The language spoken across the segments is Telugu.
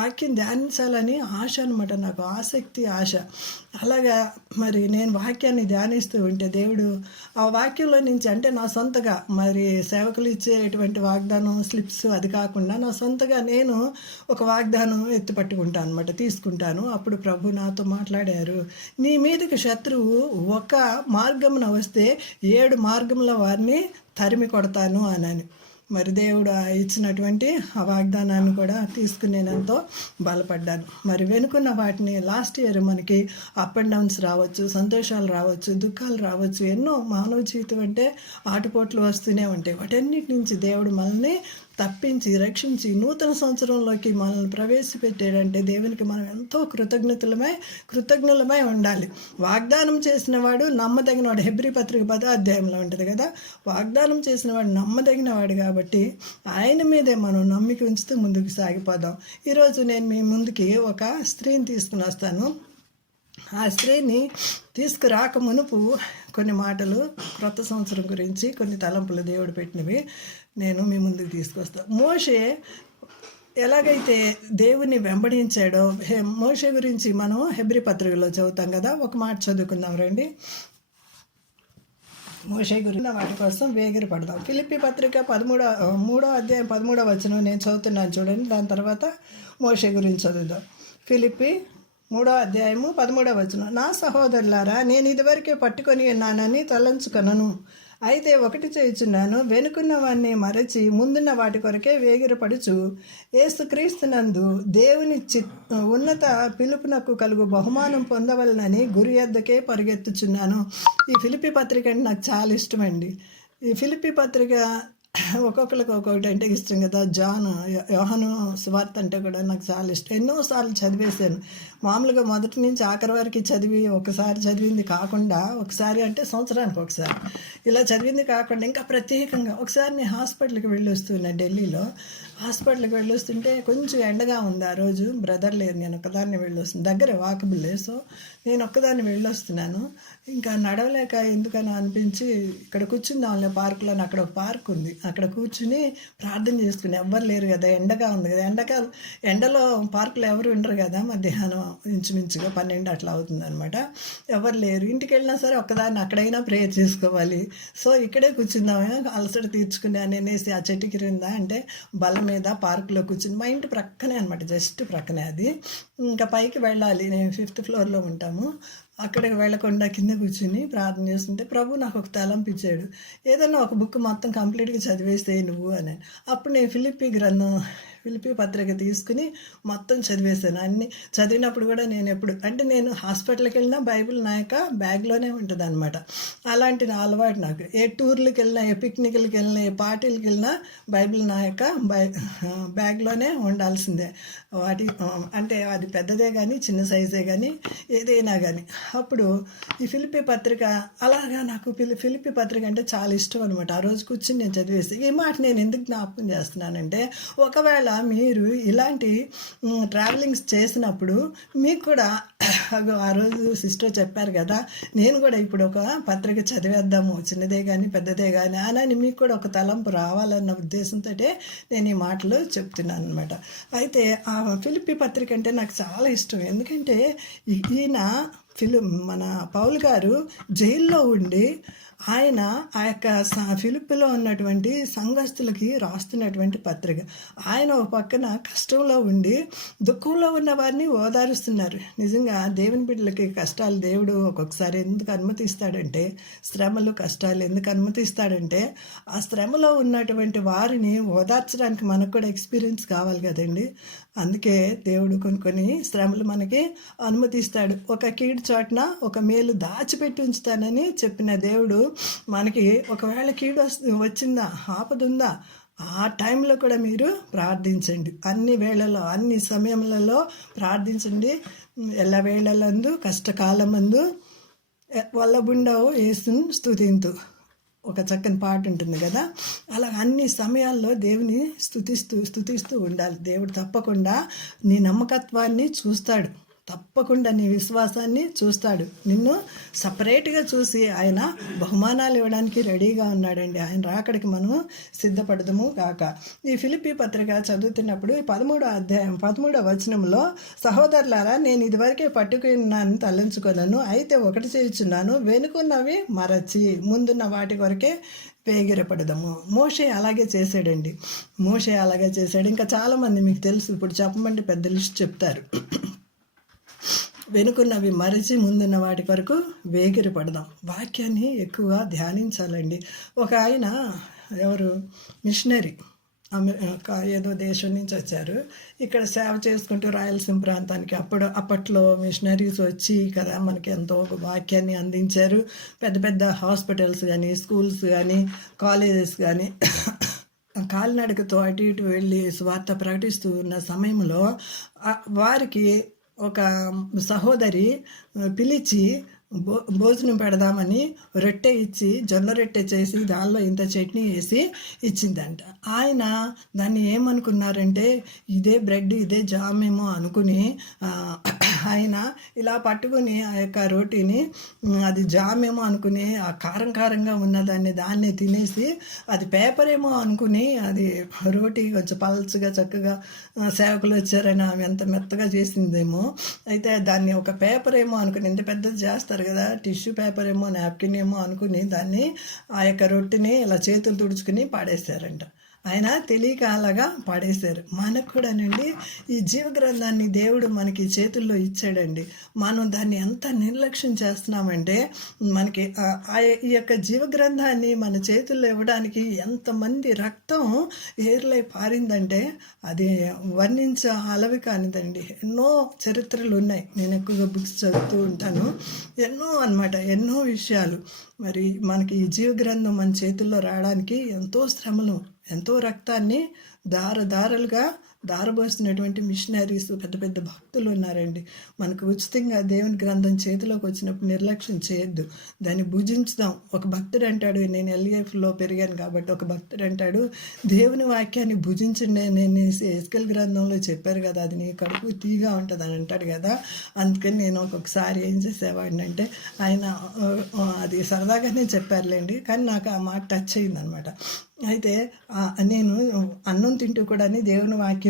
వాక్యం ధ్యానించాలని ఆశ అనమాట, నాకు ఆసక్తి, ఆశ. అలాగా మరి నేను వాక్యాన్ని ధ్యానిస్తూ ఉంటే దేవుడు ఆ వాక్యంలో నుంచి, అంటే నా సొంతగా మరి సేవకులు ఇచ్చేటువంటి వాగ్దానం స్లిప్స్ అది కాకుండా నా సొంతగా నేను ఒక వాగ్దానం ఎత్తి పట్టుకుంటాను అనమాట, తీసుకుంటాను. అప్పుడు ప్రభు నాతో మాట్లాడారు, నీ మీదకి శత్రువు ఒక మార్గమున వస్తే 7 మార్గముల వారిని తరిమి కొడతాను అని. మరి దేవుడు ఇచ్చినటువంటి ఆ వాగ్దానాన్ని కూడా తీసుకుని నేను ఎంతో బలపడ్డాను. మరి వెనుకున్న వాటిని లాస్ట్ ఇయర్ మనకి అప్ అండ్ డౌన్స్ రావచ్చు, సంతోషాలు రావచ్చు, దుఃఖాలు రావచ్చు, ఎన్నో మానవ జీవితం అంటే ఆటుపోట్లు వస్తూనే ఉంటాయి. వాటన్నిటి నుంచి దేవుడు మనల్ని తప్పించి రక్షించి నూతన సంవత్సరంలోకి మనల్ని ప్రవేశపెట్టాడంటే దేవునికి మనం ఎంతో కృతజ్ఞులమై ఉండాలి. వాగ్దానం చేసిన వాడు నమ్మదగిన వాడు. హెబ్రీ పత్రిక 10వ అధ్యాయంలో ఉంటుంది కదా, వాగ్దానం చేసిన వాడు నమ్మదగిన వాడు. కాబట్టి ఆయన మీదే మనం నమ్మిక ఉంచుతూ ముందుకు సాగిపోదాం. ఈరోజు నేను మీ ముందుకి ఒక స్త్రీని తీసుకుని వస్తాను. ఆ స్త్రీని తీసుకురాక మునుపు కొన్ని మాటలు క్రొత్త సంవత్సరం గురించి, కొన్ని తలంపులు దేవుడు పెట్టినవి నేను మీ ముందుకు తీసుకొస్తాను. మోషే ఎలాగైతే దేవుని వెంబడించాడో, మోషే గురించి మనం హెబ్రీ పత్రికలో చదువుతాం కదా. ఒక మాట చదువుకుందాం రండి. మోషే గురించి వాటి కోసం వేగిరి పడదాం. ఫిలిప్పీ పత్రిక 3వ అధ్యాయం 13వ వచనం నేను చదువుతున్నాను చూడండి. దాని తర్వాత మోషే గురించి చదువుదాం. ఫిలిప్పీ 3వ అధ్యాయము 13వ వచనం. నా సహోదరులారా, నేను ఇదివరకే పట్టుకొని ఉన్నానని తలంచుకొనను. అయితే ఒకటి చేయుచున్నాను, వెనుకున్న వాడిని మరచి ముందున్న వాటి కొరకే వేగిరపడుచు యేసుక్రీస్తునందు దేవుని ఉన్నత పిలుపునకు కలుగు బహుమానం పొందవలనని గురి యొద్దకే పరిగెత్తుచున్నాను. ఈ ఫిలిప్పీ పత్రిక అంటే నాకు చాలా ఇష్టమండి. ఈ ఫిలిప్పీ పత్రిక ఒక్కొక్కరికి ఒక్కొక్కటి అంటే ఇష్టం కదా. యోహాను సువార్త అంటే కూడా నాకు చాలా ఇష్టం. ఎన్నోసార్లు చదివేశాను. మామూలుగా మొదటి నుంచి ఆఖరి వరకు చదివి ఒకసారి చదివింది కాకుండా, ఒకసారి అంటే సంవత్సరానికి ఒకసారి ఇలా చదివింది కాకుండా, ఇంకా ప్రత్యేకంగా ఒకసారి నేను హాస్పిటల్కి వెళ్ళి వస్తున్నా. ఢిల్లీలో హాస్పిటల్కి వెళ్ళి వస్తుంటే కొంచెం ఎండగా ఉంది ఆ రోజు. బ్రదర్ లేరు, నేను ఒక్కదాన్ని వెళ్ళి వస్తున్నాను. దగ్గర వాకబుల్లే. సో నేను ఒక్కదాన్ని వెళ్ళి వస్తున్నాను. ఇంకా నడవలేక ఎందుకని అనిపించి ఇక్కడ కూర్చుందాంలే పార్కులో. అక్కడ ఒక పార్క్ ఉంది, అక్కడ కూర్చుని ప్రార్థన చేసుకుని. ఎవ్వరు లేరు కదా, ఎండగా ఉంది కదా. ఎండలో పార్కులో ఎవరు ఉండరు కదా. మధ్యాహ్నం ఇంచుమించుగా 12 అట్లా అవుతుంది అనమాట. ఎవరు లేరు. ఇంటికి వెళ్ళినా సరే ఒక్కదాన్ని అక్కడైనా ప్రేయర్ చేసుకోవాలి. సో ఇక్కడే కూర్చుందామని అలసట తీర్చుకుని అనేసి ఆ చెట్టు కింద, అంటే బల్ల మీద పార్కులో కూర్చుని. మా ఇంటి ప్రక్కనే అనమాట, జస్ట్ ప్రక్కనే అది. ఇంకా పైకి వెళ్ళాలి, నేను 5th ఫ్లోర్లో ఉంటాము. అక్కడికి వెళ్ళకుండా కింద కూర్చుని ప్రార్థన చేస్తుంటే ప్రభు నాకు ఒక తలంపు ఇచ్చాడు, ఏదైనా ఒక బుక్ మొత్తం కంప్లీట్గా చదివేస్తే నువ్వు అని. అప్పుడు నేను ఫిలిప్పీ పత్రిక తీసుకుని మొత్తం చదివేశాను. అన్ని చదివినప్పుడు కూడా నేను హాస్పిటల్కి వెళ్ళినా బైబిల్ నా యొక్క బ్యాగ్లోనే ఉంటుంది అనమాట. అలాంటి నా అలవాటు నాకు. ఏ టూర్లకు వెళ్ళినా, ఏ పిక్నిక్లకి వెళ్ళినా, ఏ పార్టీలకు వెళ్ళినా బైబిల్ నా యొక్క బ్యాగ్లోనే ఉండాల్సిందే. అంటే అది పెద్దదే కానీ చిన్న సైజే కానీ ఏదైనా కానీ. అప్పుడు ఈ ఫిలిప్పీ పత్రిక అలాగా నాకు ఫిలిప్పీ పత్రిక అంటే చాలా ఇష్టం అనమాట. ఆ రోజు కూర్చుని నేను చదివేసి. ఈ మాట నేను ఎందుకు జ్ఞాపకం చేస్తున్నానంటే, ఒకవేళ మీరు ఇలాంటి ట్రావెలింగ్స్ చేసినప్పుడు మీకు కూడా ఆ రోజు సిస్టర్ చెప్పారు కదా, నేను కూడా ఇప్పుడు ఒక పత్రిక చదివేద్దాము, చిన్నదే కానీ పెద్దదే కానీ అని మీకు కూడా ఒక తలంపు రావాలన్న ఉద్దేశంతో నేను ఈ మాటలు చెప్తున్నాను అనమాట. అయితే ఆ ఫిలిప్పీ పత్రిక అంటే నాకు చాలా ఇష్టం. ఎందుకంటే ఈయన మన పౌలు గారు జైల్లో ఉండి ఆయన ఆ యొక్క ఫిలిప్పీలో ఉన్నటువంటి సంఘస్థులకి రాస్తున్నటువంటి పత్రిక. ఆయన ఒక పక్కన కష్టంలో ఉండి దుఃఖంలో ఉన్న వారిని ఓదారుస్తున్నారు. నిజంగా దేవుని బిడ్డలకి కష్టాలు దేవుడు ఒక్కొక్కసారి ఎందుకు అనుమతిస్తాడంటే, శ్రమలు కష్టాలు ఎందుకు అనుమతిస్తాడంటే, ఆ శ్రమలో ఉన్నటువంటి వారిని ఓదార్చడానికి మనకు కూడా ఎక్స్పీరియన్స్ కావాలి కదండి. అందుకే దేవుడు కొన్ని శ్రమలు మనకి అనుమతిస్తాడు. ఒక కీడు చోటన ఒక మేలు దాచిపెట్టి ఉంచుతానని చెప్పిన దేవుడు మనకి ఒకవేళ కీడు వచ్చిందా, ఆపద ఉందా, ఆ టైంలో కూడా మీరు ప్రార్థించండి. అన్ని వేళల్లో, అన్ని సమయములలో ప్రార్థించండి. ఎల్ల వేళలందు కష్టకాలమందు వల్లబుండవు యేసును స్తుతింతు, ఒక చక్కని పాట ఉంటుంది కదా. అలా అన్ని సమయాల్లో దేవుని స్తుతిస్తూ ఉండాలి. దేవుడు తప్పకుండా నీ నమ్మకత్వాన్ని చూస్తాడు, తప్పకుండా నీ విశ్వాసాన్ని చూస్తాడు. నిన్ను సపరేట్గా చూసి ఆయన బహుమానాలు ఇవ్వడానికి రెడీగా ఉన్నాడండి. ఆయన రాకడికి మనం సిద్ధపడదాము కాక. ఈ ఫిలిప్పీ పత్రిక చదువుతున్నప్పుడు ఈ 13వ అధ్యాయం 13వ వచనంలో, సహోదరులారా, నేను ఇదివరకే పట్టుకున్నాను తలంచుకొనను, అయితే ఒకటి చేయుచున్నాను, వెనుకున్నవి మరచి ముందున్న వాటి కొరకే వేగిరపడదాము. మోషే అలాగే చేశాడండి. మోషే అలాగే చేశాడు. ఇంకా చాలామంది మీకు తెలుసు, ఇప్పుడు చెప్పమంటే పెద్ద లిస్ట్ చెప్తారు. వెనుకున్నవి మరిచి ముందున్న వాటి కొరకు వేగిరి పడదాం. వాక్యాన్ని ఎక్కువ ధ్యానించాలండి. ఒక ఆయన ఎవరు మిషనరీ ఏదో దేశం నుంచి వచ్చారు, ఇక్కడ సేవ చేసుకుంటూ రాయలసీమ ప్రాంతానికి అప్పట్లో మిషనరీస్ వచ్చి కదా మనకి ఎంతో వాక్యాన్ని అందించారు. పెద్ద పెద్ద హాస్పిటల్స్ కానీ, స్కూల్స్ కానీ, కాలేజెస్ కానీ కాలినడకతో అటు ఇటు వెళ్ళి స్వార్థ ప్రకటిస్తూ ఉన్న సమయంలో వారికి ఒక సహోదరి పిలిచి భోజనం పెడదామని రొట్టె ఇచ్చి, జొన్న రొట్టె చేసి దానిలో ఇంత చట్నీ వేసి ఇచ్చిందంట. ఆయన దాన్ని ఏమనుకున్నారంటే ఇదే బ్రెడ్, ఇదే జామ్ ఏమో అనుకుని ఆయన ఇలా పట్టుకుని ఆ యొక్క రోటీని, అది జామ్ ఏమో అనుకుని ఆ కారం కారంగా ఉన్నదాన్ని దాన్నే తినేసి, అది పేపర్ ఏమో అనుకుని అది రోటీ కొంచెం పల్చగా చక్కగా సేవకులు వచ్చారని ఆమె ఎంత మెత్తగా చేసిందేమో, అయితే దాన్ని ఒక పేపర్ ఏమో అనుకుని, ఇంత పెద్దది చేస్తారు కదా, టిష్యూ పేపర్ ఏమో, నాప్కిన్ ఏమో అనుకుని దాన్ని ఆ యొక్క రొట్టెని ఇలా చేతులు తుడుచుకుని పాడేశారంట. ఆయన తెలియక అలాగా పాడేశారు. మనకు కూడానండి ఈ జీవగ్రంథాన్ని దేవుడు మనకి చేతుల్లో ఇచ్చాడండి. మనం దాన్ని ఎంత నిర్లక్ష్యం చేస్తున్నామంటే, మనకి ఈ యొక్క జీవగ్రంథాన్ని మన చేతుల్లో ఇవ్వడానికి ఎంతమంది రక్తం ఏర్లై పారిందంటే అది వర్ణించ అలవి కానిదండి. ఎన్నో చరిత్రలు ఉన్నాయి. నేను ఎక్కువగా బుక్స్ చదువుతూ ఉంటాను. ఎన్నో విషయాలు. మరి మనకి ఈ జీవగ్రంథం మన చేతుల్లో రావడానికి ఎంతో శ్రమలు, ఎంతో రక్తాన్ని దారలుగా దారబోసినటువంటి మిషనరీస్, పెద్ద పెద్ద భక్తులు ఉన్నారండి. మనకు ఉచితంగా దేవుని గ్రంథం చేతిలోకి వచ్చినప్పుడు నిర్లక్ష్యం చేయొద్దు, దాన్ని భుజించుదాం. ఒక భక్తుడు అంటాడు, నేను ఎల్ఈఎఫ్లో పెరిగాను కాబట్టి, ఒక భక్తుడు అంటాడు, దేవుని వాక్యాన్ని భుజించండి నేను ఎస్కెల్ గ్రంథంలో చెప్పారు కదా, అది నీ కడుపు తీగా ఉంటుంది అని అంటాడు కదా. అందుకని నేను ఒక్కొక్కసారి ఏం చేసేవాడిని అంటే, ఆయన అది సరదాగానే చెప్పారులేండి, కానీ నాకు ఆ మాట టచ్ అయిందనమాట. అయితే నేను అన్నం తింటూ కూడా దేవుని వాక్యం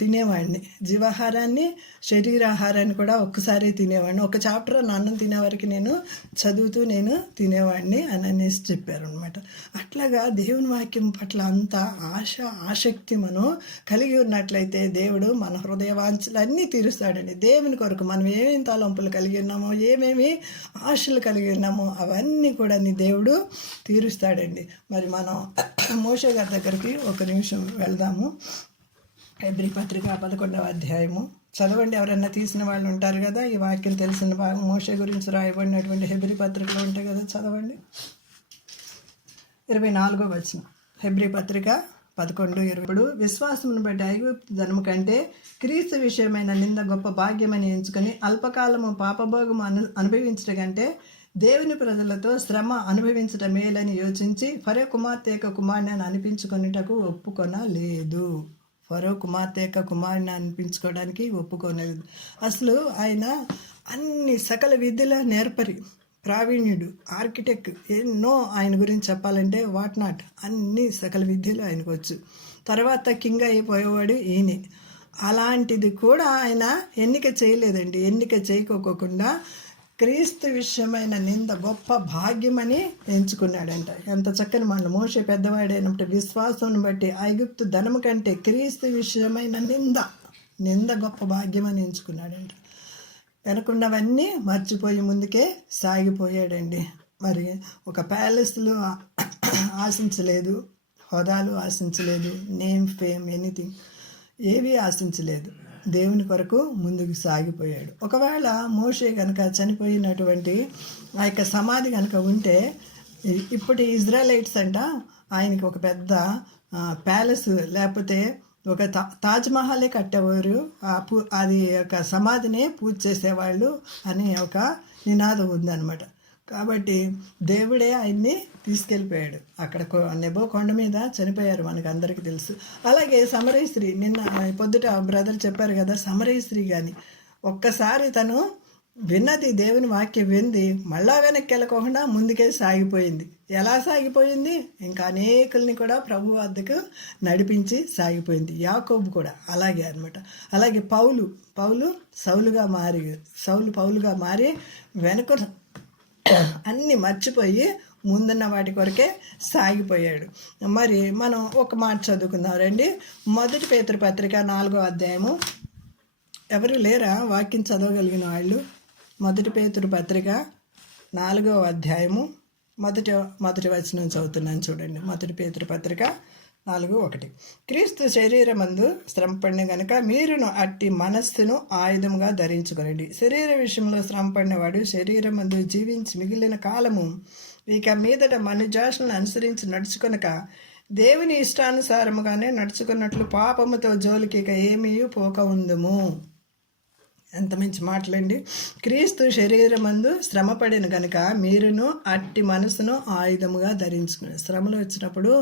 తినేవాడిని. జీవాహారాన్ని, శరీరాహారాన్ని కూడా ఒక్కసారి తినేవాడిని. ఒక చాప్టర్ అన్నం తినేవారికి నేను చదువుతూ నేను తినేవాడిని అని అనేసి చెప్పారు అనమాట. అట్లాగా దేవుని వాక్యం పట్ల అంత ఆసక్తి మనం కలిగి ఉన్నట్లయితే దేవుడు మన హృదయ వాంఛలన్నీ తీరుస్తాడండి. దేవుని కొరకు మనం ఏమేమి తలంపులు కలిగి ఉన్నామో, ఏమేమి ఆశలు కలిగి ఉన్నామో అవన్నీ కూడా దేవుడు తీరుస్తాడండి. మరి మనం మోషే గారి దగ్గరికి ఒక నిమిషం వెళ్దాము. హెబ్రీ పత్రిక 11వ అధ్యాయము చదవండి. ఎవరైనా తీసిన వాళ్ళు ఉంటారు కదా, ఈ వాక్యం తెలిసిన భాగం మోషే గురించి రాయబడినటువంటి హెబ్రీ పత్రికలు ఉంటాయి కదా, చదవండి. 24వ వచనం, హెబ్రీ పత్రిక 11:20. విశ్వాసమును బట్టి ఐగుప్తు ధనము కంటే క్రీస్తు విషయమైన నింద గొప్ప భాగ్యమని ఎంచుకొని అల్పకాలము పాపభోగము అనుభవించడం కంటే దేవుని ప్రజలతో శ్రమ అనుభవించటం మేలని యోచించి ఫరో కుమార్తె యొక్క కుమారుని అనిపించుకొనుటకు ఒప్పుకొనలేదు. ఫరో కుమార్తె యొక్క కుమారుని అనిపించుకోవడానికి ఒప్పుకోలేదు. అసలు ఆయన అన్ని సకల విద్యల నేర్పరి, ప్రావీణ్యుడు, ఆర్కిటెక్ట్, ఎన్నో ఆయన గురించి చెప్పాలంటే వాట్ నాట్ అన్ని సకల విద్యలు ఆయనకు వచ్చు. తర్వాత కింగ్ అయిపోయేవాడు ఈయనే. అలాంటిది కూడా ఆయన ఎన్నిక చేయలేదండి. ఎన్నిక చేయకోకుండా క్రీస్తు విషయమైన నింద గొప్ప భాగ్యమని ఎంచుకున్నాడంట. ఎంత చక్కని మాట. మోషే పెద్దవాడైనప్పుడు విశ్వాసం బట్టి ఐగుప్తు ధనము కంటే క్రీస్తు విషయమైన నింద గొప్ప భాగ్యమని ఎంచుకున్నాడంట. వెనకున్నవన్నీ మర్చిపోయి ముందుకే సాగిపోయాడండి. మరి ఒక ప్యాలెస్లు ఆశించలేదు, హోదాలు ఆశించలేదు, నేమ్, ఫేమ్, ఎనీథింగ్ ఏవి ఆశించలేదు. దేవుని కొరకు ముందుకు సాగిపోయాడు. ఒకవేళ మోషే కనుక చనిపోయినటువంటి ఆ యొక్క సమాధి కనుక ఉంటే, ఇప్పటి ఇజ్రాయలైట్స్ అంట ఆయనకి ఒక పెద్ద ప్యాలెస్ లేకపోతే ఒక తాజ్మహలే కట్టేవారు, అది ఒక సమాధినే పూజ చేసేవాళ్ళు అనే ఒక నినాదం ఉందన్నమాట. కాబట్టి దేవుడే ఆయన్ని తీసుకెళ్ళిపోయాడు. అక్కడ నెబో కొండ మీద చనిపోయారు, మనకు అందరికీ తెలుసు. అలాగే సమరయ స్త్రీ, నిన్న పొద్దుట బ్రదర్ చెప్పారు కదా, సమరయ స్త్రీ కానీ ఒక్కసారి తను విన్నది, దేవుని వాక్యం వింది, మళ్ళా వెనక్కి వెళ్ళకుండా ముందుకే సాగిపోయింది. ఎలా సాగిపోయింది? ఇంకా అనేకుల్ని కూడా ప్రభు వద్దకు నడిపించి సాగిపోయింది. యాకోబు కూడా అలాగే అనమాట. అలాగే పౌలు పౌలుగా మారి వెనుక అన్నీ మర్చిపోయి ముందున్న వాటి కొరకే సాగిపోయాడు. మరి మనం ఒక మాట చదువుకుందాం రండి. 1 పేతురు పత్రిక 4వ అధ్యాయము. ఎవరు లేరా వాక్యం చదవగలిగిన వాళ్ళు? 1 పేతురు పత్రిక 4వ అధ్యాయము మొదటి వచనం చదువుతున్నాను చూడండి. 1 పేతురు పత్రిక 4:1. క్రీస్తు శరీరమందు శ్రమపడిన గనుక మీరును అట్టి మనస్సును ఆయుధముగా ధరించుకొనండి. శరీర విషయంలో శ్రమపడినవాడు శరీరమందు జీవించి మిగిలిన కాలము ఇక మీదట మనుజాషులను అనుసరించి నడుచుకొనక దేవుని ఇష్టానుసారముగానే నడుచుకున్నట్లు పాపముతో జోలికి ఇక ఏమీ పోక ఉందుము. ఎంత మంచి మాటలండి. క్రీస్తు శరీరమందు శ్రమపడిన కనుక మీరును అట్టి మనసును ఆయుధముగా ధరించుకుని. శ్రమలు వచ్చినప్పుడు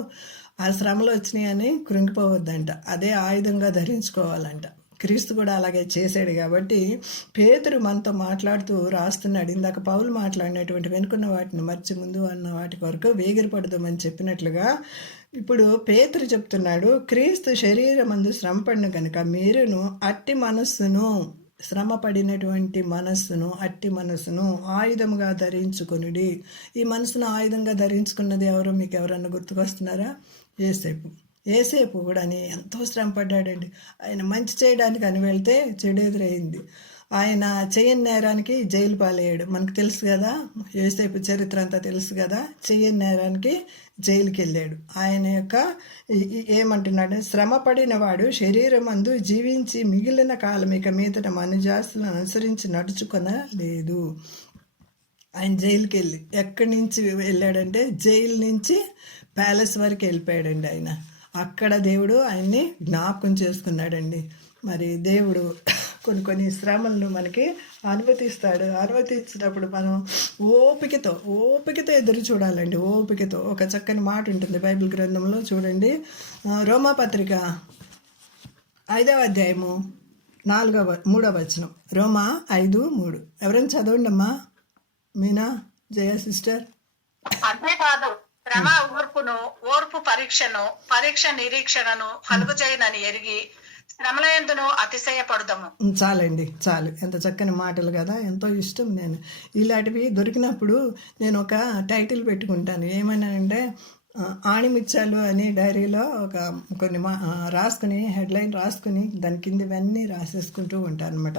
ఆ శ్రమలు వచ్చినాయని కృంగిపోవద్దంట, అదే ఆయుధంగా ధరించుకోవాలంట. క్రీస్తు కూడా అలాగే చేశాడు. కాబట్టి పేతురు మనతో మాట్లాడుతూ రాస్తున్నాడు. ఇందాక పౌలు మాట్లాడినటువంటి వెనుకున్న వాటిని మర్చి ముందు అన్న వాటి వరకు వేగిరపడదామని చెప్పినట్లుగా ఇప్పుడు పేతురు చెప్తున్నాడు, క్రీస్తు శరీరమందు శ్రమపడిన కనుక మీరును అట్టి మనస్సును, శ్రమపడినటువంటి మనస్సును, అట్టి మనస్సును ఆయుధముగా ధరించుకొనుడి. ఈ మనసును ఆయుధంగా ధరించుకున్నది ఎవరో మీకు ఎవరన్నా గుర్తుకొస్తున్నారా? ఏసేపు కూడా ఎంతో శ్రమపడ్డాడండి. ఆయన మంచి చేయడానికి అని వెళ్తే చెడు ఎదురైంది. ఆయన చేయని నేరానికి జైలు పాలయ్యాడు. మనకు తెలుసు కదా, యోసేపు చరిత్ర అంతా తెలుసు కదా. చేయని నేరానికి జైలుకి వెళ్ళాడు. ఆయన యొక్క ఏమంటున్నాడు? శ్రమపడిన వాడు శరీరమందు జీవించి మిగిలిన కాలం ఇక మీదట మనుజాస్తులను అనుసరించి నడుచుకొనలేదు. ఆయన జైలుకి వెళ్ళి ఎక్కడి నుంచి వెళ్ళాడంటే జైలు నుంచి ప్యాలెస్ వరకు వెళ్ళిపోయాడండి. ఆయన అక్కడ దేవుడు ఆయన్ని జ్ఞాపకం చేసుకున్నాడండి. మరి దేవుడు కొన్ని శ్రమలను మనకి అనుమతిస్తాడు. అనుమతించినప్పుడు మనం ఓపికతో ఎదురు చూడాలండి. ఓపికతో. ఒక చక్కని మాట ఉంటుంది బైబిల్ గ్రంథంలో చూడండి. రోమాపత్రిక 5వ అధ్యాయము 3వ వచనం. రోమా 5:3. ఎవరైనా చదవండి అమ్మా. మీనా, జయ సిస్టర్. అంతేకాదు శ్రమ ఓర్పు పరీక్షను, పరీక్ష నిరీక్షణను కలుగజేయనని ఎరిగి శ్రమలయందును అతిశయపడదాము. చాలండి, చాలు. ఎంత చక్కని మాటలు కదా, ఎంతో ఇష్టం. నేను ఇలాంటివి దొరికినప్పుడు నేను ఒక టైటిల్ పెట్టుకుంటాను. ఏమన్నానంటే ఆణిమిచ్చాలు అని డైరీలో కొన్ని రాసుకుని, హెడ్లైన్ రాసుకుని దాని కింద ఇవన్నీ రాసేసుకుంటూ ఉంటాను అనమాట.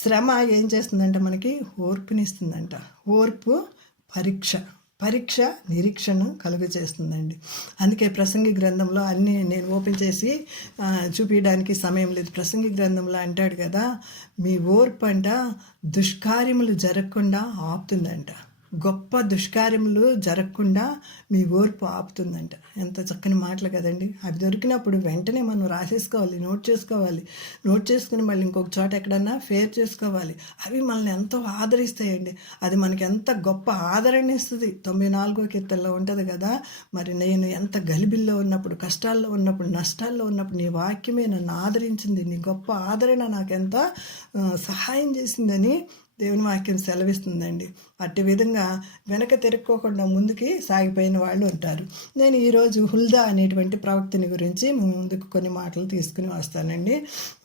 శ్రమ ఏం చేస్తుందంటే మనకి ఓర్పునిస్తుందంట. ఓర్పు పరీక్ష నిరీక్షను కలుగజేస్తుందండి. అందుకే ప్రసంగి గ్రంథంలో అన్నీ నేను ఓపెన్ చేసి చూపించడానికి సమయం లేదు. ప్రసంగి గ్రంథంలో అంటాడు కదా, మీ ఓర్పు అంట దుష్కార్యములు జరగకుండా ఆపుతుందంట. గొప్ప దుష్కార్యములు జరగకుండా మీ ఓర్పు ఆపుతుందంట. ఎంత చక్కని మాటలు కదండి. అవి దొరికినప్పుడు వెంటనే మనం రాసేసుకోవాలి, నోట్ చేసుకుని మళ్ళీ ఇంకొక చోట ఎక్కడన్నా షేర్ చేసుకోవాలి. అవి మనల్ని ఎంతో ఆదరిస్తాయండి. అది మనకి ఎంత గొప్ప ఆదరణ ఇస్తుంది. 94వ కీర్తనలో ఉంటుంది కదా, మరి నేను ఎంత గలిబిల్లో ఉన్నప్పుడు, కష్టాల్లో ఉన్నప్పుడు, నష్టాల్లో ఉన్నప్పుడు నీ వాక్యమే నన్ను ఆదరించింది, నీ గొప్ప ఆదరణ నాకెంత సహాయం చేసిందని దేవుని వాక్యం సెలవిస్తుందండి. అట్టి విధంగా వెనక తిరుక్కోకుండా ముందుకి సాగిపోయిన వాళ్ళు ఉంటారు. నేను ఈరోజు హుల్దా అనేటువంటి ప్రవక్తని గురించి ముందుకు కొన్ని మాటలు తీసుకుని వస్తానండి.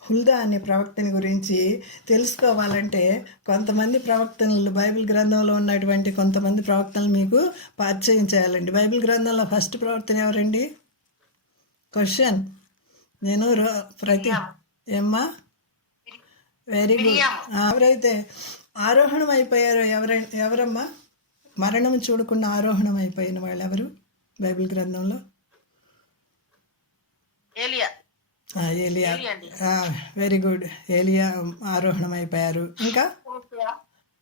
హుల్దా అనే ప్రవక్తని గురించి తెలుసుకోవాలంటే కొంతమంది ప్రవక్తనలు, బైబిల్ గ్రంథంలో ఉన్నటువంటి కొంతమంది ప్రవక్తలు మీకు పరిచయం చేయాలండి. బైబిల్ గ్రంథంలో ఫస్ట్ ప్రవక్తన ఎవరండి? క్వశ్చన్. నేను ఏమ్మా? Very good. ఎవరైతే ఆరోహణం అయిపోయారో ఎవరమ్మా? మరణం చూడకుండా ఆరోహణం అయిపోయిన వాళ్ళు ఎవరు బైబిల్ గ్రంథంలో? ఏలియా. Very good. ఏలియా ఆరోహణం అయిపోయారు. ఇంకా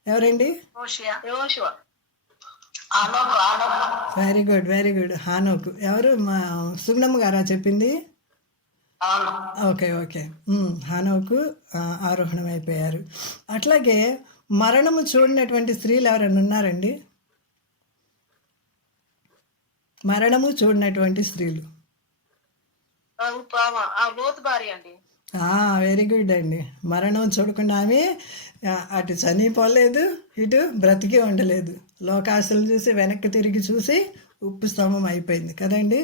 ఎవరండి? Very good. హానోకు. ఎవరు? మా సుగ్నమ్మ గారా చెప్పింది? ఓకే. హానోకు ఆరోహణం అయిపోయారు. అట్లాగే మరణము చూడనటువంటి స్త్రీలు ఎవరైనా ఉన్నారండి? మరణము చూడనటువంటి స్త్రీలు వెరీ గుడ్ అండి. మరణం చూడకుండా ఆమె అటు చనిపోలేదు, ఇటు బ్రతికి ఉండలేదు. లోకాసులు చూసి వెనక్కి తిరిగి చూసి ఉప్పు స్తంభం అయిపోయింది కదండి.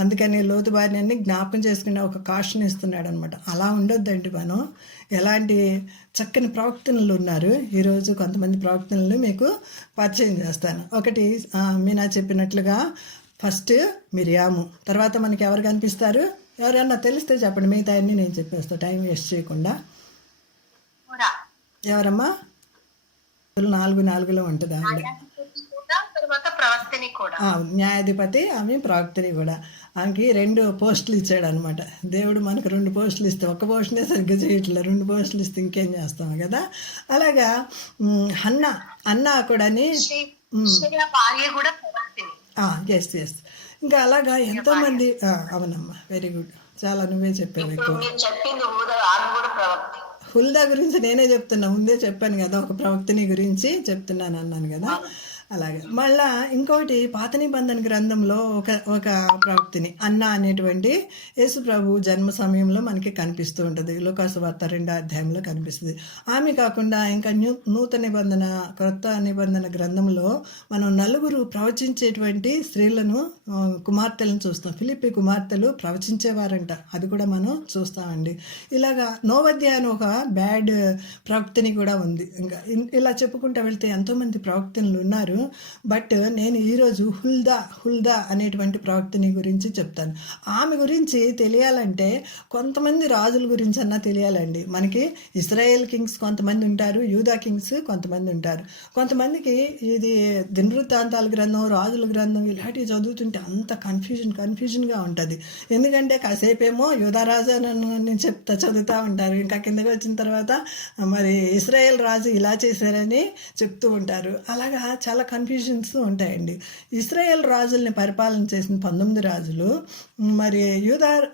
అందుకని లోతు భార్యని జ్ఞాపకం చేసుకునే ఒక కాషన్ ఇస్తున్నాడు అనమాట. అలా ఉండొద్దండి మనం. ఎలాంటి చక్కని ప్రవక్తనలు ఉన్నారు. ఈరోజు కొంతమంది ప్రవక్తనలు మీకు పరిచయం చేస్తాను. ఒకటి మీనా చెప్పినట్లుగా ఫస్ట్ మిరియాము, తర్వాత మనకి ఎవరు కనిపిస్తారు? ఎవరైనా తెలిస్తే చెప్పండి, మిగతా అన్నీ నేను చెప్పేస్తాను టైం వేస్ట్ చేయకుండా. కూడా ఎవరమ్మా? 4:4 ఉంటుంది ఆవిడ. న్యాయాధిపతి కూడా, తర్వాత ప్రవక్తని కూడా. న్యాయాధిపతి, ఆమె ప్రవక్తని కూడా. ఆమెకి 2 పోస్టులు ఇచ్చాడు అనమాట దేవుడు. మనకు 2 పోస్టులు ఇస్తే ఒక్క పోస్టునే సరిగ్గా చేయట్లేదు, 2 పోస్టులు ఇస్తే ఇంకేం చేస్తాం కదా. అలాగా అన్నా కూడాని భార్య కూడా ప్రవక్తని. ఎస్. ఇంకా అలాగా ఎంతోమంది. అవునమ్మా, వెరీ గుడ్. చాలా నువ్వే చెప్పావు ఎక్కువ. హుల్దా గురించి నేనే చెప్తున్నా, ముందే చెప్పాను కదా, ఒక ప్రవక్తని గురించి చెప్తున్నాను అన్నాను కదా. అలాగే మళ్ళా ఇంకోటి పాత నిబంధన గ్రంథంలో ఒక ప్రవక్తిని అన్న అనేటువంటి యేసు ప్రభు జన్మ సమయంలో మనకి కనిపిస్తూ ఉంటుంది. లూకాసు వార్త 2వ అధ్యాయంలో కనిపిస్తుంది. ఆమె కాకుండా ఇంకా నూతన నిబంధన, క్రొత్త నిబంధన గ్రంథంలో మనం 4 ప్రవచించేటువంటి స్త్రీలను, కుమార్తెలను చూస్తాం. ఫిలిప్పీ కుమార్తెలు ప్రవచించేవారంట, అది కూడా మనం చూస్తామండి. ఇలాగా నోవద్య అని ఒక బ్యాడ్ ప్రవక్తిని కూడా ఉంది. ఇంకా ఇలా చెప్పుకుంటూ వెళ్తే ఎంతోమంది ప్రవక్తలు ఉన్నారు. బట్ నేను ఈరోజు హుల్దా అనేటువంటి ప్రవక్తని గురించి చెప్తాను. ఆమె గురించి తెలియాలంటే కొంతమంది రాజుల గురించి అన్నా తెలియాలండి. మనకి ఇస్రాయేల్ కింగ్స్ కొంతమంది ఉంటారు, యూదా కింగ్స్ కొంతమంది ఉంటారు. కొంతమందికి ఇది దినవృత్తాంతాల గ్రంథం, రాజుల గ్రంథం ఇలాంటివి చదువుతుంటే అంత కన్ఫ్యూజన్గా ఉంటుంది. ఎందుకంటే కాసేపేమో యూదా రాజు అని చదువుతూ ఉంటారు, ఇంకా కిందకి వచ్చిన తర్వాత మరి ఇస్రాయేల్ రాజు ఇలా చేశారని చెప్తూ ఉంటారు. అలాగా చాలా కన్ఫ్యూజన్స్ ఉంటాయండి. ఇస్రాయేల్ రాజుల్ని పరిపాలన చేసిన 19 రాజులు, మరి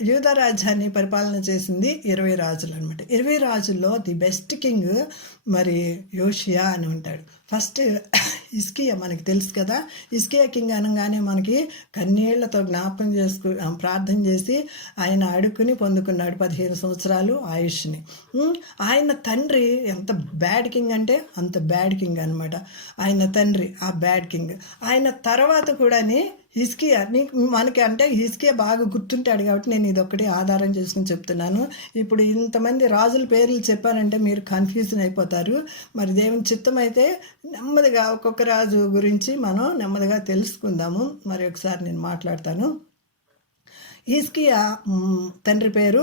యూదా రాజ్యాన్ని పరిపాలన చేసింది 20 రాజులు అనమాట. 20 రాజుల్లో ది బెస్ట్ కింగ్ మరి యోషియా అని ఉంటాడు. ఫస్ట్ హిజ్కియా మనకి తెలుసు కదా. హిజ్కియా కింగ్ అనగానే మనకి కన్నీళ్లతో జ్ఞాపకం ప్రార్థన చేసి ఆయన అడుక్కుని పొందుకున్నాడు 15 సంవత్సరాలు ఆయుష్ని. ఆయన తండ్రి ఎంత బ్యాడ్ కింగ్ అంటే అంత బ్యాడ్ కింగ్ అనమాట. ఆయన తండ్రి ఆ బ్యాడ్ కింగ్. ఆయన తర్వాత కూడాని హిజ్కియా, మనకి అంటే హిజ్కియా బాగా గుర్తుంటాడు కాబట్టి నేను ఇదొక్కటి ఆధారం చేసుకుని చెప్తున్నాను. ఇప్పుడు ఇంతమంది రాజుల పేర్లు చెప్పానంటే మీరు కన్ఫ్యూజన్ అయిపోతారు. మరి దేవుని చిత్తం అయితే నెమ్మదిగా ఒక్కొక్క రాజు గురించి మనం నెమ్మదిగా తెలుసుకుందాము. మరి ఒకసారి నేను మాట్లాడతాను. హిజ్కియా తండ్రి పేరు